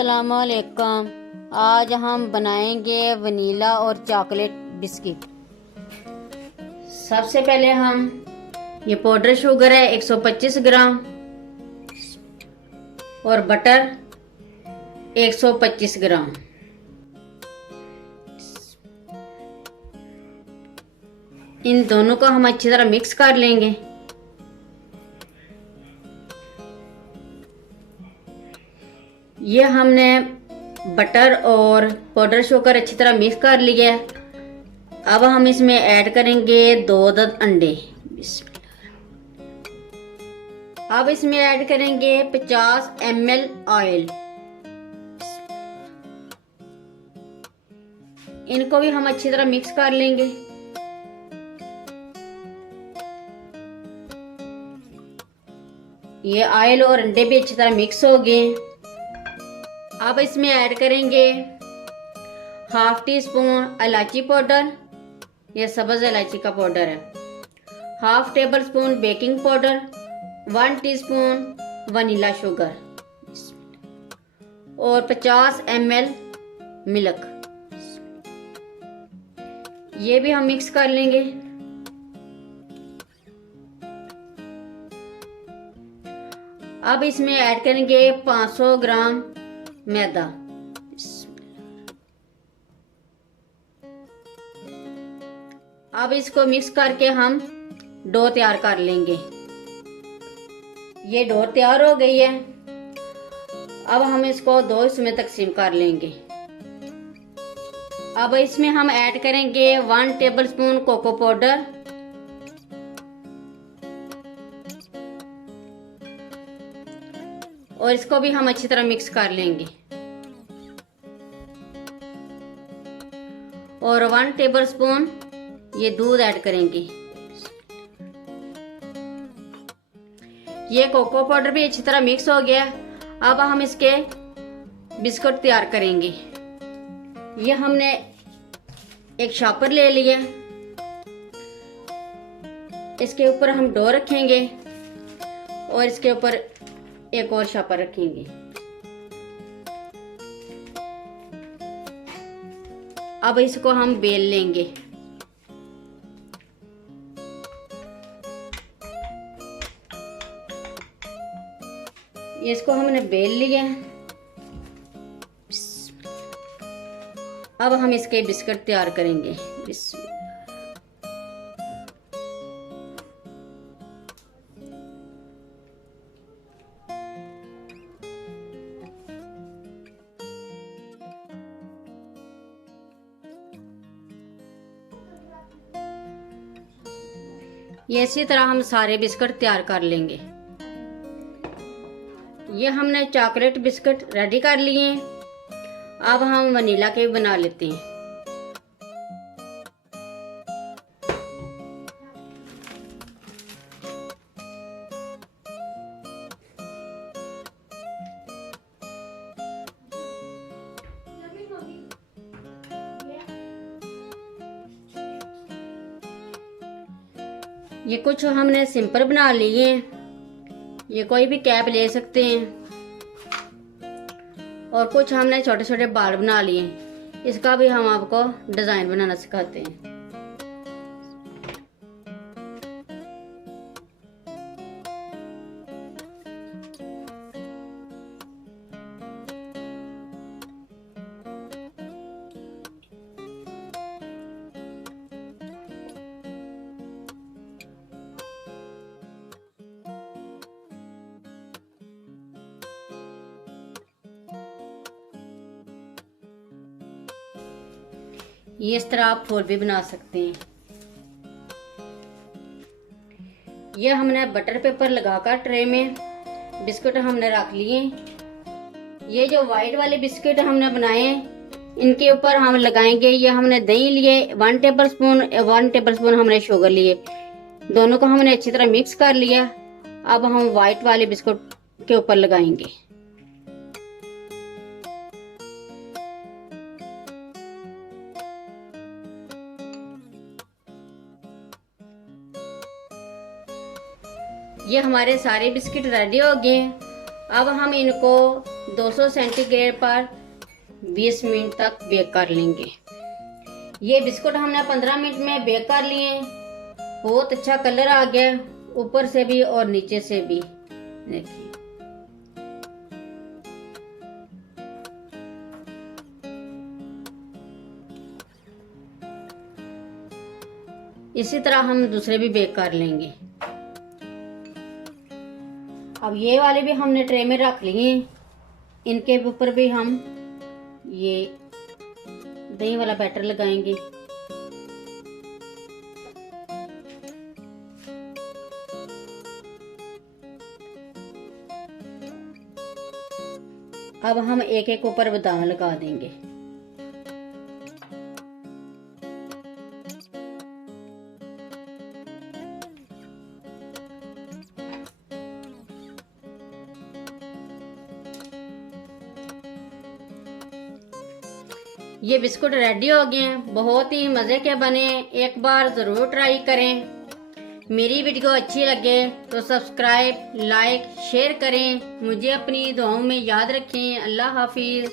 अस्सलामुअलैकुम। आज हम बनाएंगे वनीला और चॉकलेट बिस्किट। सबसे पहले हम ये पाउडर शुगर है 125 ग्राम और बटर 125 ग्राम। इन दोनों को हम अच्छी तरह मिक्स कर लेंगे। ये हमने बटर और पाउडर शुगर अच्छी तरह मिक्स कर लिया है। अब हम इसमें ऐड करेंगे 2 अदद अंडे। अब इसमें ऐड करेंगे 50 ml ऑयल। इनको भी हम अच्छी तरह मिक्स कर लेंगे। ये ऑयल और अंडे भी अच्छी तरह मिक्स हो गए। अब इसमें ऐड करेंगे हाफ टी स्पून इलायची पाउडर, यह सब्ज इलायची का पाउडर है, half table spoon baking powder, 1 teaspoon vanilla sugar और 50 ml मिल्क। ये भी हम मिक्स कर लेंगे। अब इसमें ऐड करेंगे 500 ग्राम मैदा। अब इसको मिक्स करके हम डो तैयार कर लेंगे। ये डो तैयार हो गई है। अब हम इसको 2 हिस्सों में तकसीम कर लेंगे। अब इसमें हम ऐड करेंगे 1 टेबलस्पून कोको पाउडर, और इसको भी हम अच्छी तरह मिक्स कर लेंगे। और 1 टेबलस्पून ये दूध ऐड करेंगे। ये कोको पाउडर भी अच्छी तरह मिक्स हो गया। अब हम इसके बिस्कुट तैयार करेंगे। ये हमने एक शॉपर ले लिया। इसके ऊपर हम डो रखेंगे और इसके ऊपर एक और शॉपर रखेंगे। अब इसको हम बेल लेंगे। इसको हमने बेल लिया। अब हम इसके बिस्कुट तैयार करेंगे। ये इसी तरह हम सारे बिस्कुट तैयार कर लेंगे। ये हमने चॉकलेट बिस्कुट रेडी कर लिए हैं। अब हम वनीला के भी बना लेते हैं। ये कुछ हमने सिंपल बना लिए हैं। ये कोई भी कैप ले सकते हैं। और कुछ हमने छोटे छोटे बाल बना लिए। इसका भी हम आपको डिजाइन बनाना सिखाते हैं। ये इस तरह आप फूल भी बना सकते हैं। ये हमने बटर पेपर लगाकर ट्रे में बिस्कुट हमने रख लिए। ये जो वाइट वाले बिस्कुट हमने बनाए हैं, इनके ऊपर हम लगाएंगे। ये हमने दही लिए 1 टेबलस्पून हमने शुगर लिए। दोनों को हमने अच्छी तरह मिक्स कर लिया। अब हम वाइट वाले बिस्कुट के ऊपर लगाएंगे। ये हमारे सारे बिस्किट रेडी हो गए हैं। अब हम इनको 200 सेंटीग्रेड पर 20 मिनट तक बेक कर लेंगे। ये बिस्कुट हमने 15 मिनट में बेक कर लिए। बहुत अच्छा कलर आ गया, ऊपर से भी और नीचे से भी। देखिए इसी तरह हम दूसरे भी बेक कर लेंगे। अब ये वाले भी हमने ट्रे में रख लिए। इनके ऊपर भी हम ये दही वाला बैटर लगाएंगे। अब हम एक एक ऊपर बादाम लगा देंगे। ये बिस्कुट रेडी हो गए हैं, बहुत ही मज़े के बने। एक बार ज़रूर ट्राई करें। मेरी वीडियो अच्छी लगे तो सब्सक्राइब, लाइक, शेयर करें। मुझे अपनी दुआओं में याद रखें। अल्लाह हाफिज़।